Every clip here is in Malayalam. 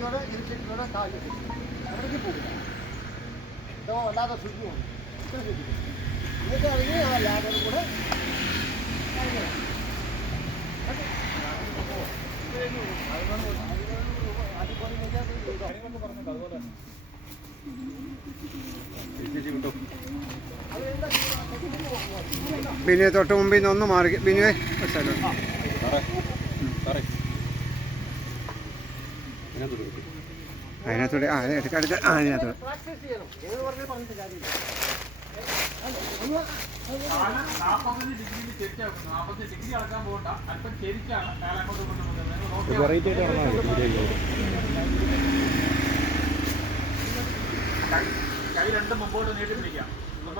സെക്യൂരിറ്റിയോടെ ഇരിട്ടിയോടെ കാല് അവിടേക്ക് പോകില്ല ഇതോ അല്ലാതെ ശുചിയുണ്ട് ഇത്ര ശുചി എന്നിട്ട് ഇറങ്ങി ആ ലാബോട് കൂടെ ബിനുവെ തൊട്ട് മുമ്പിൽ നിന്ന് ഒന്ന് മാറി ബിനുവെ അതിനകത്തൂടെ എടുക്കടുത്ത് അതിനകത്തൂടെ പ്രാക്ടീസ് ചെയ്യണം എന്ന് പറഞ്ഞിട്ട് കാര്യമില്ല കൈ രണ്ടും മുമ്പോട്ട് നീട്ടി പിടിക്കാം.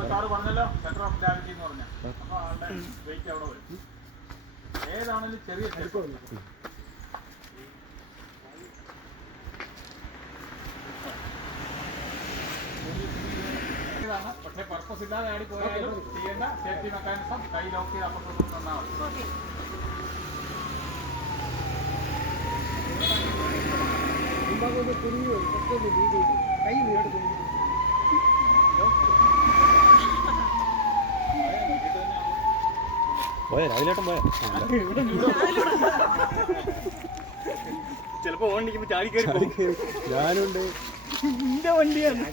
സാറ് പറഞ്ഞല്ലോ സെന്റർ ഓഫ് ഗ്രാവിറ്റി എന്ന് പറഞ്ഞ അപ്പൊ ആളുടെ വെയിറ്റ് അവിടെ വരും. ഏതാണെങ്കിലും ചെറിയ ാണ് പക്ഷെ പർപ്പസ് ഇല്ലാതെ ആടി പോയാലും ചെയ്യേണ്ട സേഫ്റ്റി മെക്കാനിസം കൈ ലോക്ക് ചെയ്ത് അപ്പുറത്തോട്ട് തന്നാൽ മതി. കൈ വീട് പോയ രാവിലേട്ടൻ പോയ ചിലപ്പോ ഓടിക്കുമ്പോ ചാടി കയറി ഞാനുണ്ട് എന്റെ വണ്ടിയാണ്